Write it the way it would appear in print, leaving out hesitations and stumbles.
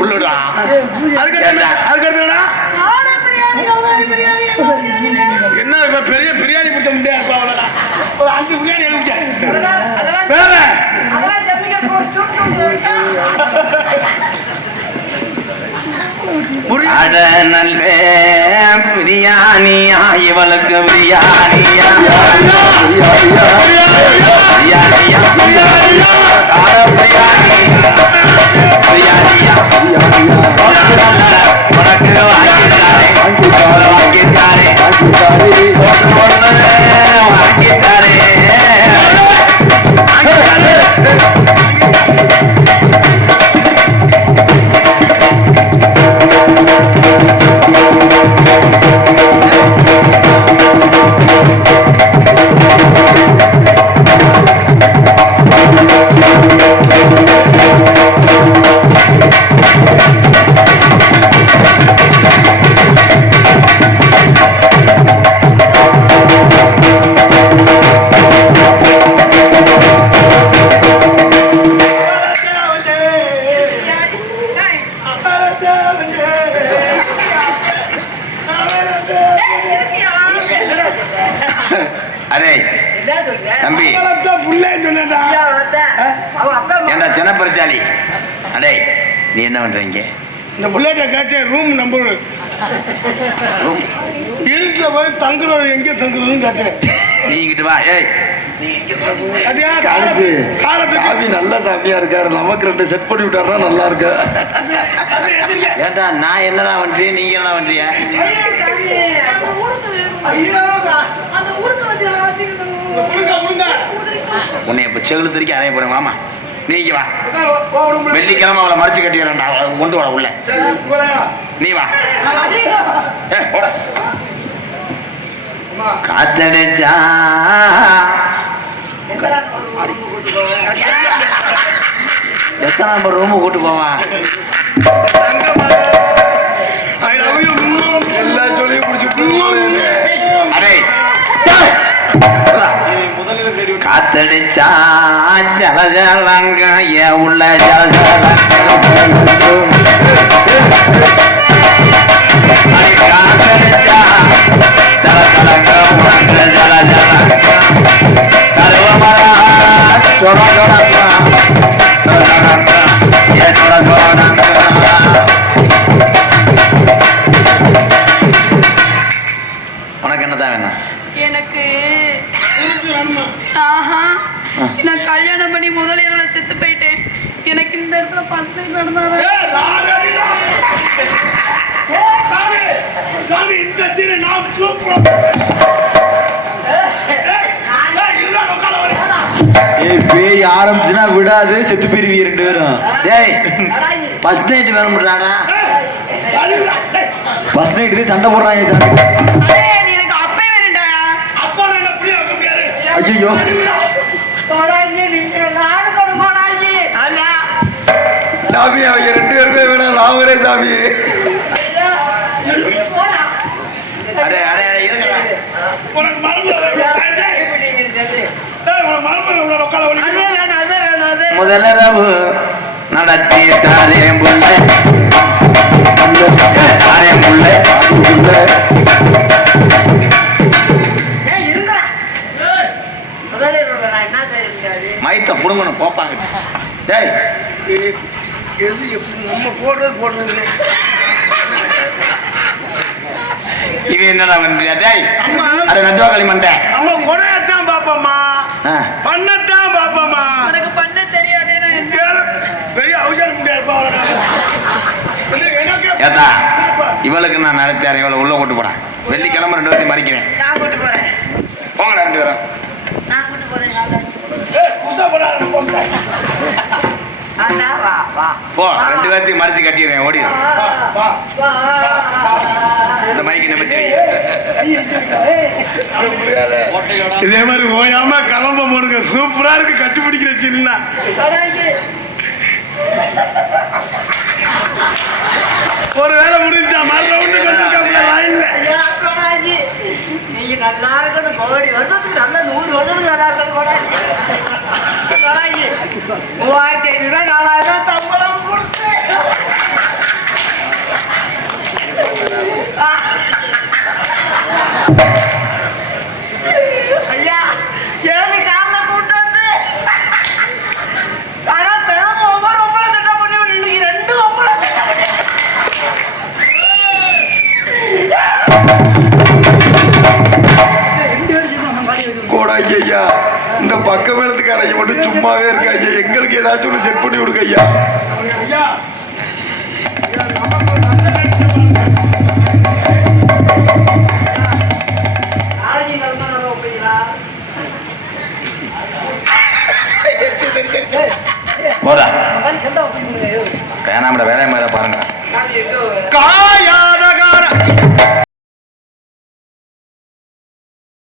உள்ளடா அதுக்கு என்ன இப்ப பெரிய பிரியாணி பிடிச்ச முடியாது ஒரு 5 பிரியாணி வேற நல்ல பிரியாணியா இவளுக்கு பிரியாணியா பிரியாணியா உனக்கு வாங்கிட்டாரே தம்பி ஏண்டா சின்னப்பரிச்சாலி அடே நீ என்ன பண்றீங்க இந்த புள்ளேட்ட கேட்டேன் ரூம் நம்பர் வீட்டுல போய் தங்குறது எங்க தங்குறதுன்னு கேட்டேன் நீங்கிட்டு வா ஏய் நல்ல தாப்பியா இருக்காரு நமக்கு 2 செட் பண்ணி விட்டாருன்னா நல்லா இருக்கு ஏண்டா நான் என்னடா பண்றேன் நீங்க என்ன பண்றியா உன்னை இப்ப செகுல தெரிக்க அறைய போறேன் மாமா நீங்க வா வெள்ளிக்கிழமை அவளை மறைச்சு கட்டிடுறா கொண்டு வர உள்ள நீ வா காத்தடிச்சா எத்தனை நம்பர் ரூமு கூட்டு போவா எல்லா சொல்லியும் குடிச்சு அரே காத்தடிச்சா ஜலஜலங்க உள்ள உனக்கு என்னதான் வேணும் எனக்கு நான் கல்யாணம் பண்ணி முதலியரோட செத்து போயிட்டேன் எனக்கு இந்த இடத்துல பசங்க நடந்தாரு பேய் ஆரம்பிச்சுன்னா விடாது செத்து போயிருவி 2 பேரும் டேய் ஃபர்ஸ்ட் நைட் வேணும்ன்றாடா ஃபர்ஸ்ட் நைட்டு சண்டை போடுறாங்க சாமி எனக்கு அப்பே வேணும்டா ஐயோ சாமி அவங்க 2 பேருமே வேணாம் நான் வரேன் சாமி அடே அடே முதலரவு நடத்தி தாரே புள்ள தாரே புள்ள மைத்த புடுங்கணும் போப்பாங்க டேய் நம்ம போடுறது இது என்னடா பண்றியா டேய் அட நட்டுவா களிமண்டை நம்ம கொடையத்தான் பாப்போம்மா பண்ணத்தான் பாப்போம்மா எனக்கு பண்ண தெரியாதே பெரிய அவசரம் முடியாது ஏத்தா இவளுக்கு நான் நடத்தாரு இவளை உள்ள கூட்டு போறேன் வெள்ளிக்கிழமை 2 பேர்த்தையும் மறிக்கிறேன் நான் கூட்டு போறேன் போங்கடா 2 பேரும் நான் கூட்டு போறேன் போ 2 பேர்த்தையும் மறைச்சு கட்டிடுறேன் ஓடி இந்த மைக்கு நம்ம இதே மாதிரி ஓயாம கிளம்ப போடுங்க சூப்பரா இருக்கு கட்டுப்பிடிக்கிற சின்ன ஒரு வேலை முடிஞ்சா மறு நீங்க நல்லா இருக்கணும் கோடி வருஷத்துக்கு நல்ல 100 வருஷத்துக்கு நல்லா இருக்கணும் கோடாஜி 3500 4000 சம்பளம் கொடுத்து போடாங்க ஐயா. இந்த பக்க மேலத்துக்காரங்க மட்டும் சும்மாவே இருக்காங்க. எங்களுக்கு ஏதாச்சும் ஒன்று செட் பண்ணி விடுங்க ஐயா. ஐயா நாளைக்கு நல்லா வைப்பீங்களா? போதா வேணாம்டா வேலை மாதிரி பாருங்க காயாத கார